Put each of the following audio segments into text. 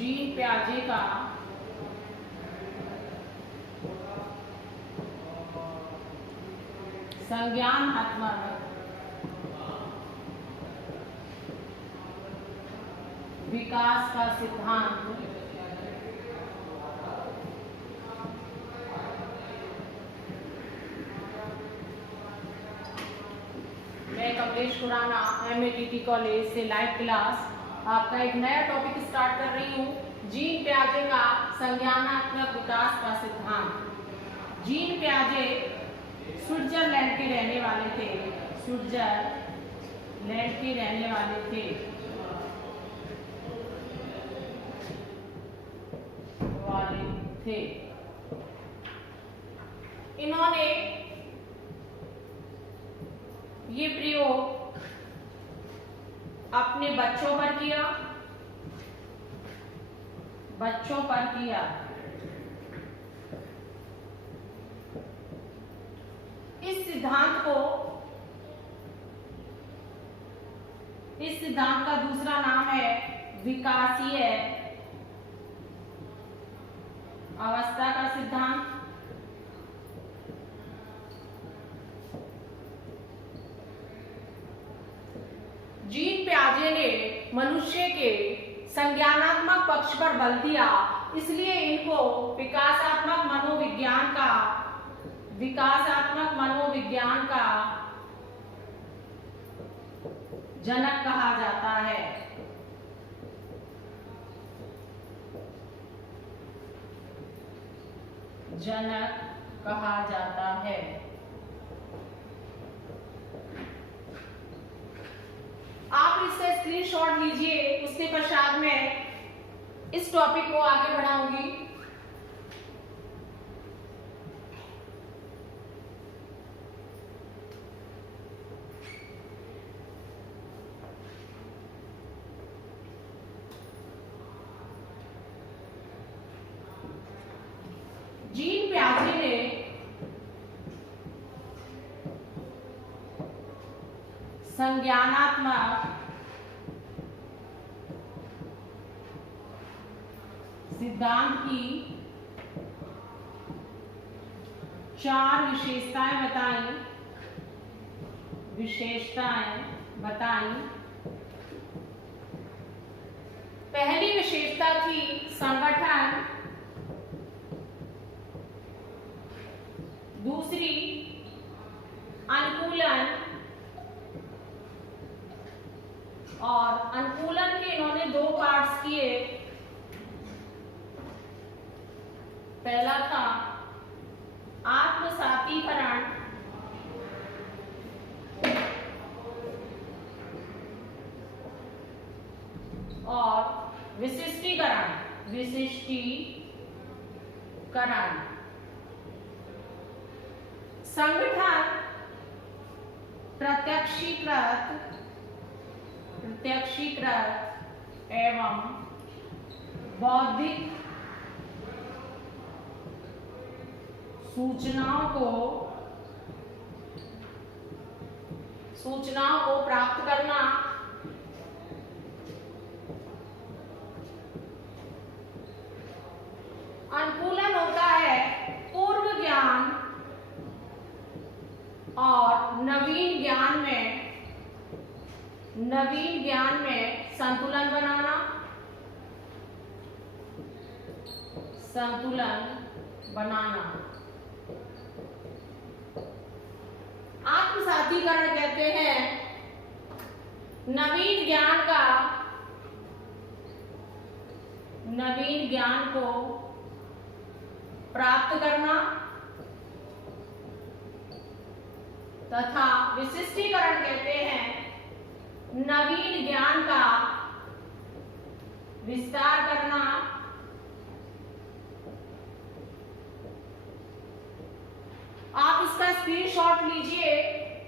Gene प्याजे का संज्ञानात्मक विकास का सिद्धांत मैं कमलेश खुराना MATT कॉलेज से लाइव क्लास आपका एक नया टॉपिक स्टार्ट कर रही हूँ। जीन प्याजे का संज्ञानात्मक विकास का सिद्धांत। जीन प्याजे स्विट्जरलैंड के रहने वाले थे। स्विट्जरलैंड के रहने वाले थे। इन्होंने ये प्रयोग अपने बच्चों पर किया। इस सिद्धांत का दूसरा नाम है विकासीय अवस्था का सिद्धांत। जीन प्याजे ने मनुष्य के संज्ञानात्मक पक्ष पर बल दिया, इसलिए इनको विकासात्मक मनोविज्ञान का जनक कहा जाता है। आप इससे स्क्रीनशॉट लीजिए, उसके पश्चात मैं इस टॉपिक को आगे बढ़ाऊंगी। जीन प्याजे ने संज्ञानात्मक सिद्धांत की 4 विशेषताएं बताई। पहली विशेषता थी संगठन, दूसरी अनुकूलन, और अनुकूलन के इन्होंने 2 पार्ट्स किए। पहला था आत्मसातीकरण और विशिष्टीकरण। संगठन प्रत्यक्षीकृत एवं बौद्धिक सूचनाओं को प्राप्त करना। अनुकूलन होता है पूर्व ज्ञान और नवीन ज्ञान में संतुलन बनाना। आत्मसातीकरण कहते हैं नवीन ज्ञान को प्राप्त करना, तथा विशिष्टीकरण कहते हैं नवीन ज्ञान का विस्तार करना। आप इसका स्क्रीनशॉट लीजिए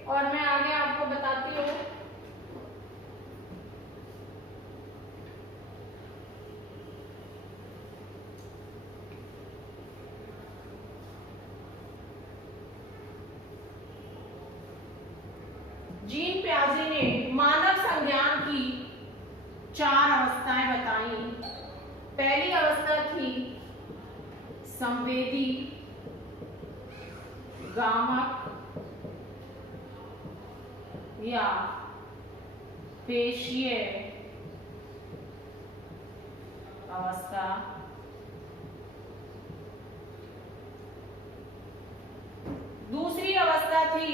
और मैं आगे आपको बताती हूँ। जीन प्याजे ने मानव संज्ञान की 4 अवस्थाएं बताई। पहली अवस्था थी संवेदी गामक या पेशीय अवस्था। दूसरी अवस्था थी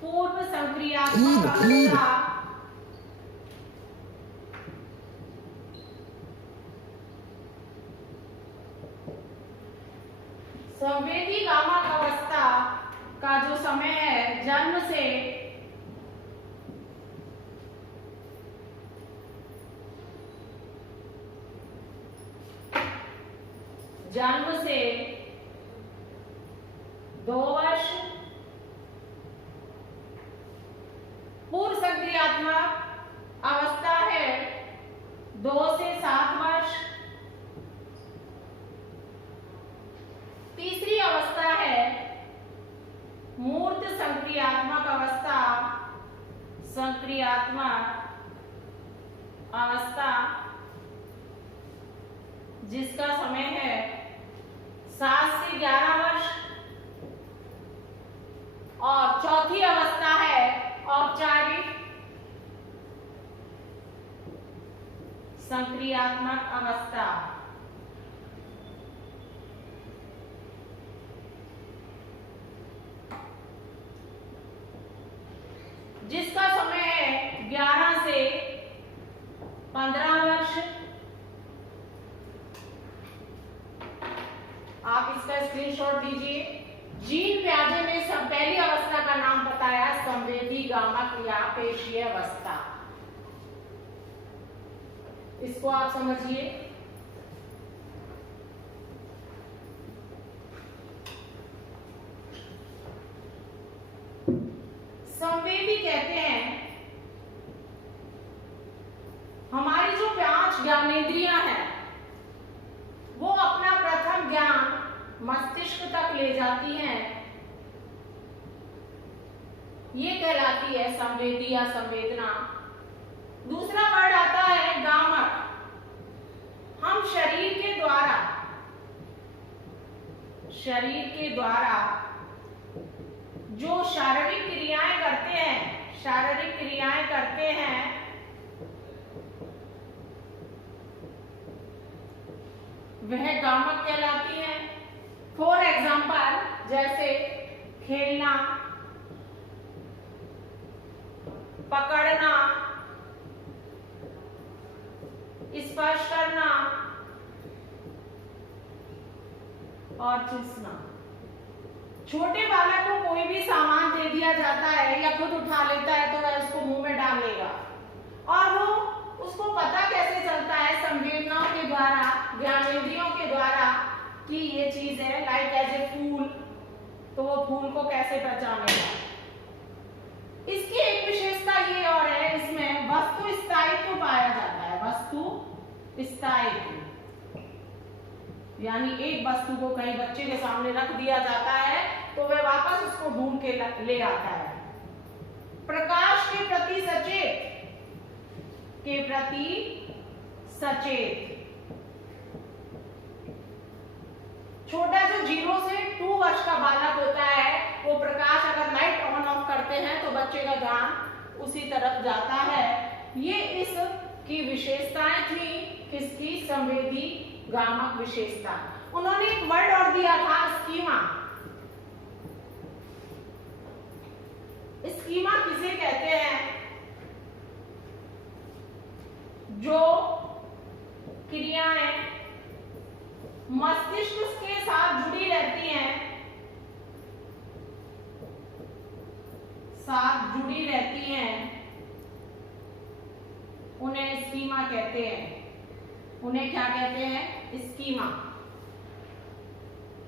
पूर्व संक्रियात्मक अवस्था संवेदी गामक अवस्था का जो समय है जन्म से जन्म से 2 वर्ष, पूर्व संक्रियात्मक अवस्था है 2 से 7 वर्ष, तीसरी अवस्था है मूर्त संक्रियात्मक अवस्था, जिसका समय है 7 से 11 वर्ष, और चौथी अवस्था है औपचारिक संक्रियात्मक अवस्था। जिसका समय है 11 से 15 वर्ष। आप इसका स्क्रीनशॉट दीजिए। जीन प्याजे ने सब पहली अवस्था का नाम बताया संवेदी गामक या पेशीय अवस्था। इसको आप समझिए। संवेदी कहते हैं हमारी जो 5 ज्ञानेंद्रियां हैं वो अपना प्रथम ज्ञान मस्तिष्क तक ले जाती हैं। ये कहलाती है संवेदी या संवेदना। दूसरा वर्ड आता है गामक। हम शरीर के द्वारा जो शारीरिक क्रियाएं करते हैं वह गामक कहलाती हैं। फॉर एग्जाम्पल जैसे खेलना, पकड़ना, स्पर्श करना और चूसना। छोटे बालक को कोई भी सामान दे दिया जाता है या खुद उठा लेता है तो वह उसको मुंह में डाल लेगा, और वो उसको पता कैसे चलता है संवेदनाओं के द्वारा, ज्ञानेंद्रियों के द्वारा कि ये चीज है। लाइक एज ए फूल, तो वो फूल को कैसे पहचानेगा। इसकी एक विशेषता ये और है, इसमें वस्तु स्थायित्व पाया जाता है। वस्तु स्थायित्व यानी एक वस्तु को कहीं बच्चे के सामने रख दिया जाता है तो वह वापस उसको ढूंढ के ले आता है। प्रकाश के प्रति सचेत। छोटा जो 0 से 2 वर्ष का बालक होता है वो प्रकाश अगर लाइट ऑन ऑफ करते हैं तो बच्चे का ध्यान उसी तरफ जाता है। ये इसकी विशेषताएं थी, किसकी? संवेदी गामक विशेषता। उन्होंने एक वर्ड और दिया था स्कीमा। स्कीमा किसे कहते हैं? जो क्रियाएं मस्तिष्क के साथ जुड़ी रहती हैं, उन्हें स्कीमा कहते हैं। उन्हें क्या कहते हैं? स्कीमा।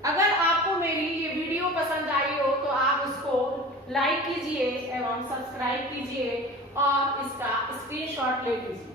अगर आपको मेरी ये वीडियो पसंद आई हो तो आप उसको लाइक कीजिए एवं सब्सक्राइब कीजिए और इसका स्क्रीनशॉट ले लीजिए।